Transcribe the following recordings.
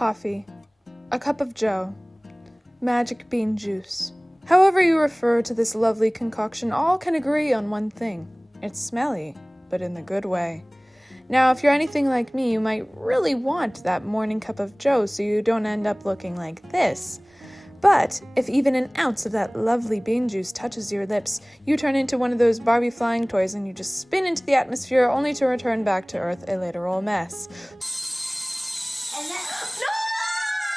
coffee, a cup of joe, magic bean juice. However you refer to this lovely concoction, all can agree on one thing. It's smelly, but in the good way. Now, if you're anything like me, you might really want that morning cup of joe so you don't end up looking like this. But if even an ounce of that lovely bean juice touches your lips, you turn into one of those Barbie flying toys and you just spin into the atmosphere only to return back to Earth a literal mess.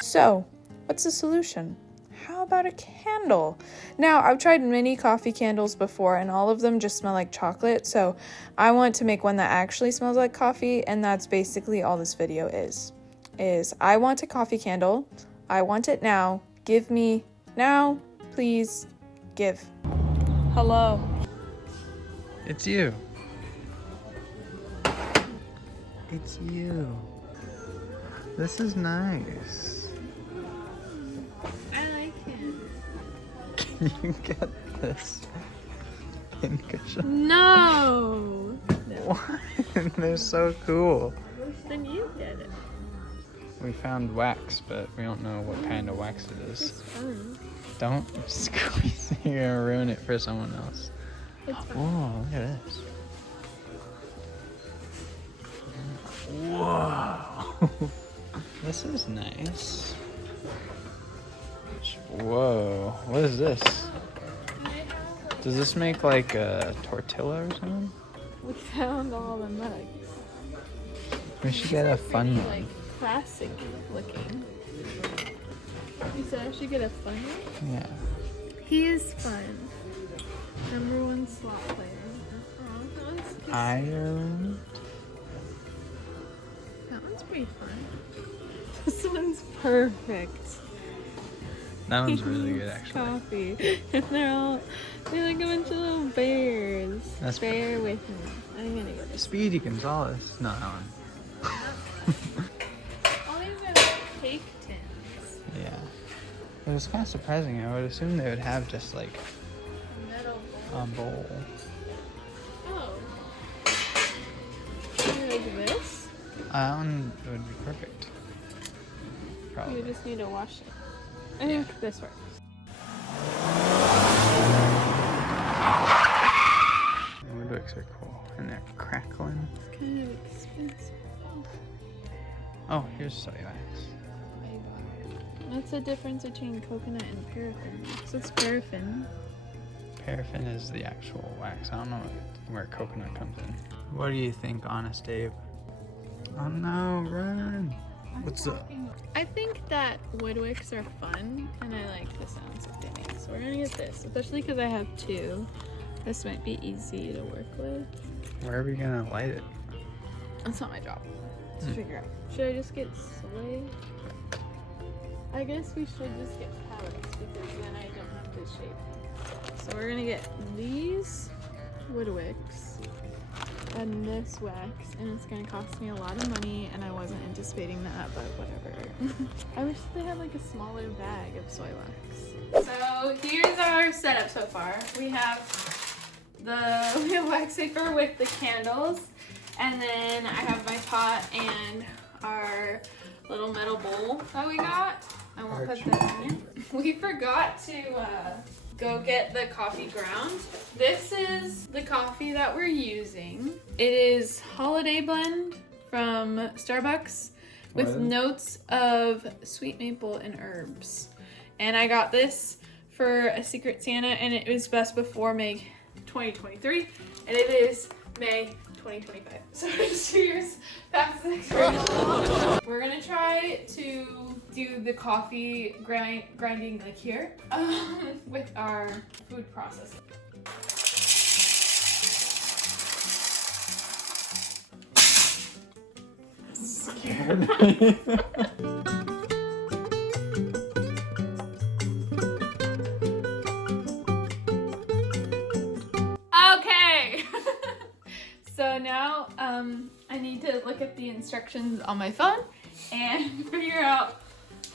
So, what's the solution? How about a candle? Now, I've tried many coffee candles before and all of them just smell like chocolate, so I want to make one that actually smells like coffee, and that's basically all this video is I want a coffee candle. I want it now. Give me now, please. Give. Hello. It's you. It's you. This is nice. I like it. Can you get this pin cushion? No. Why? They're so cool. Then you get it. We found wax, but we don't know what kind of wax it is. It's fun. Don't squeeze it. You're gonna ruin it for someone else. It's fun. Whoa, look at this. Whoa. This is nice. Whoa, what is this? Does this make like a tortilla or something? We found all the mugs. We should get a fun one. Like classic looking. You said I should get a fun one? Yeah. He is fun. Number one slot player. That one's cute. Ireland. That one's pretty fun. This one's perfect. That one's really good, actually. Coffee. And they're like a bunch of little bears. That's Bear with me. I'm gonna get this. Speedy Gonzalez. No, that one. All these are cake tins. Yeah. It was kind of surprising. I would assume they would have just like Metal bowl. a bowl. Oh. Like this? That one would be perfect. Probably. You just need to wash it. I think this works. The woodwicks are cool. And they're crackling. It's kind of expensive. Oh, here's soy wax. What's the difference between coconut and paraffin? So it's paraffin. Paraffin is the actual wax. I don't know where coconut comes in. What do you think, Honest Abe? Oh no, run! What's up? I think that woodwicks are fun, and I like the sounds that they make. So we're gonna get this, especially because I have two. This might be easy to work with. Where are we gonna light it? That's not my job to figure out. Should I just get soy? I guess we should just get pallets because then I don't have this shape. So we're gonna get these woodwicks and this wax, and it's gonna cost me a lot of money, and I wasn't anticipating that, but whatever. I wish they had like a smaller bag of soy wax. So here's our setup so far. We have wax paper with the candles, and then I have my pot and our little metal bowl that we got. I won't put that in. We forgot to go get the coffee ground. This is the coffee that we're using. It is Holiday Blend from Starbucks with notes of sweet maple and herbs. And I got this for a Secret Santa, and it was best before May 2023, and it is May 2025. So it's 2 years past the expiration. We're gonna try to do the coffee grinding like here with our food processing. Scared me. Okay. So now I need to look at the instructions on my phone and figure out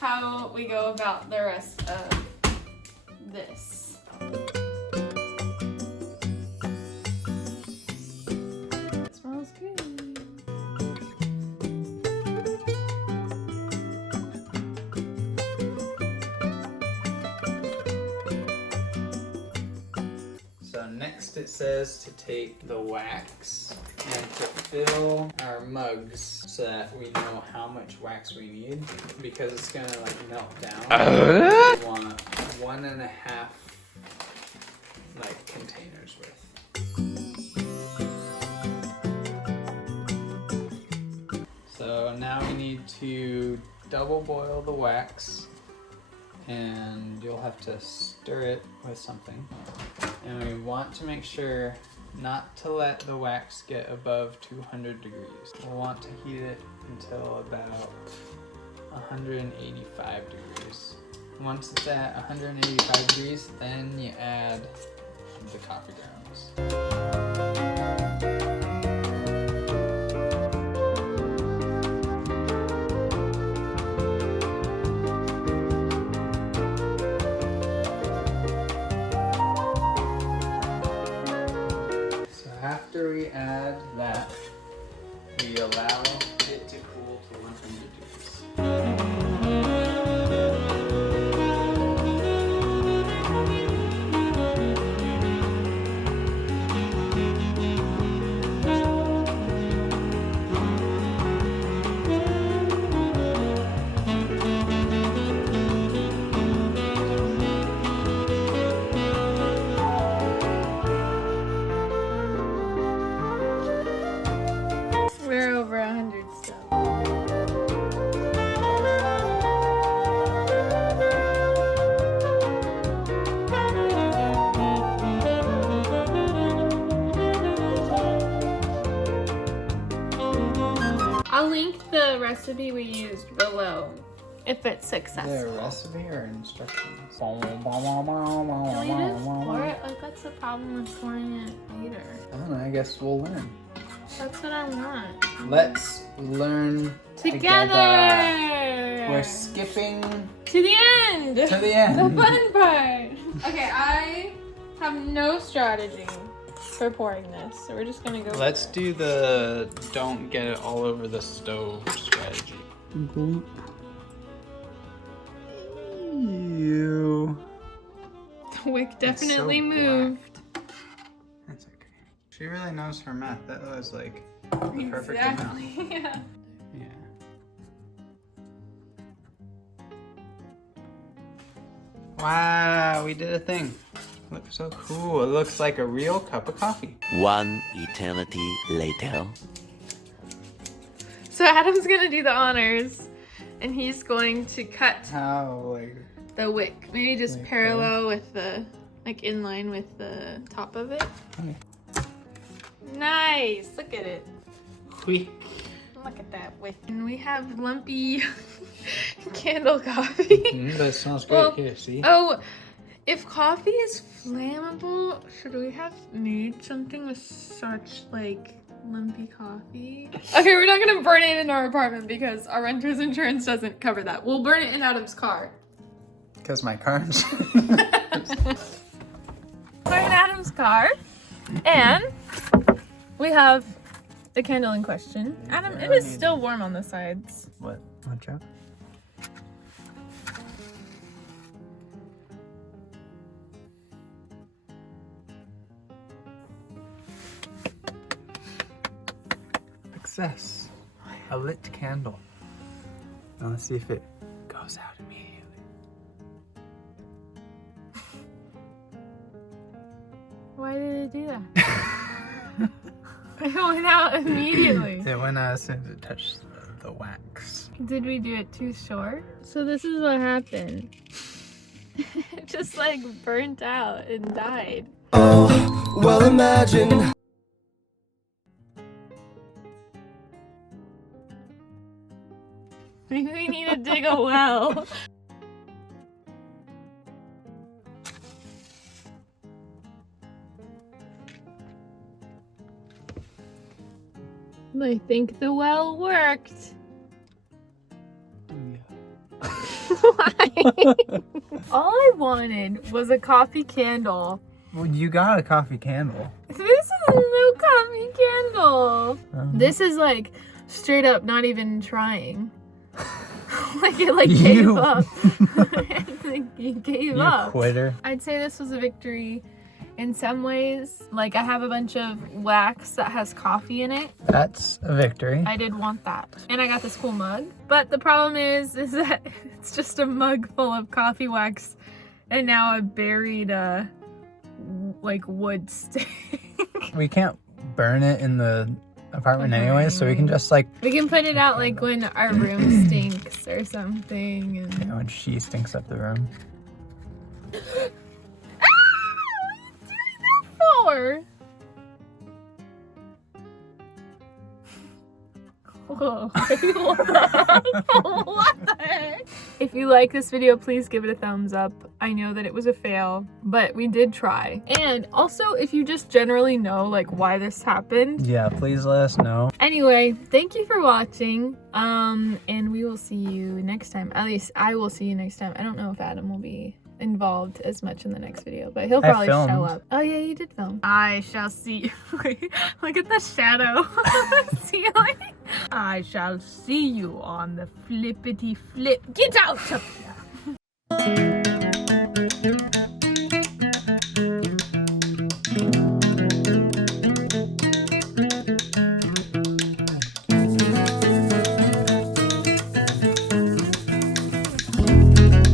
how we go about the rest of this. It smells good. Next it says to take the wax and to fill our mugs so that we know how much wax we need, because it's gonna like melt down. We want 1.5 like containers worth. So now we need to double boil the wax, and you'll have to stir it with something. And we want to make sure not to let the wax get above 200 degrees. We'll want to heat it until about 185 degrees. Once it's at 185 degrees, then you add the coffee grounds. After we add that, we allow it to cool to 100 degrees. We're over 100 still. I'll link the recipe we used below if it's Is there successful. a recipe or instructions? Can we just pour it? Like, what's the problem with pouring it later? I don't know, I guess we'll learn. That's what I want. Let's learn Together! We're skipping To the end! to the end. The fun part! Okay, I have no strategy for pouring this, so we're just gonna go. Let's do the don't get it all over the stove strategy. Gloop. Ew. The wick definitely so moved. That's okay. She really knows her math. That was like the perfect amount. Exactly. Yeah. Yeah. Wow, we did a thing. Looks so cool. It looks like a real cup of coffee. One eternity later. So Adam's gonna do the honors, and he's going to cut How like the wick. Maybe just Like parallel with the, like in line with the top of it. Okay. Nice. Look at it. quick. Look at that wick. And we have lumpy candle coffee. That smells great. Well, Here, see? Oh, if coffee is flammable, should we have made something with such like lumpy coffee? Okay, we're not gonna burn it in our apartment because our renter's insurance doesn't cover that. We'll burn it in Adam's car. Because my car's. We're in Adam's car, and we have the candle in question. Adam, it is still warm on the sides. What? Watch out. Success. A lit candle. Now let's see if it goes out immediately. Why did it do that? It went out immediately. It went out as soon as it touched the wax. Did we do it too short? So this is what happened. It just like burnt out and died. Oh, well imagine. Maybe we need to dig a well. I think the well worked. Why? All I wanted was a coffee candle. Well, you got a coffee candle. This is no coffee candle. This is like straight up not even trying. Like it like gave You- up. Like you gave You up. quitter. I'd say this was a victory in some ways. Like I have a bunch of wax that has coffee in it. That's a victory. I did want that. And I got this cool mug. But the problem is that it's just a mug full of coffee wax and now a buried like wood stick. We can't burn it in the apartment anyway, so we can just like, We can put it out like when our room stinks or something. you And... know, when she stinks up the room. Ah! What are you doing that for? Whoa. What the heck? If you like this video, please give it a thumbs up. I know that it was a fail, but we did try. And also, if you just generally know like why this happened. Yeah, please let us know. Anyway, thank you for watching. And we will see you next time. At least I will see you next time. I don't know if Adam will be involved as much in the next video, but he'll probably show filmed. up. Oh yeah, you did film. I shall see you. Look at the shadow. Ceiling. I shall see you on the flippity flip. Get out of here.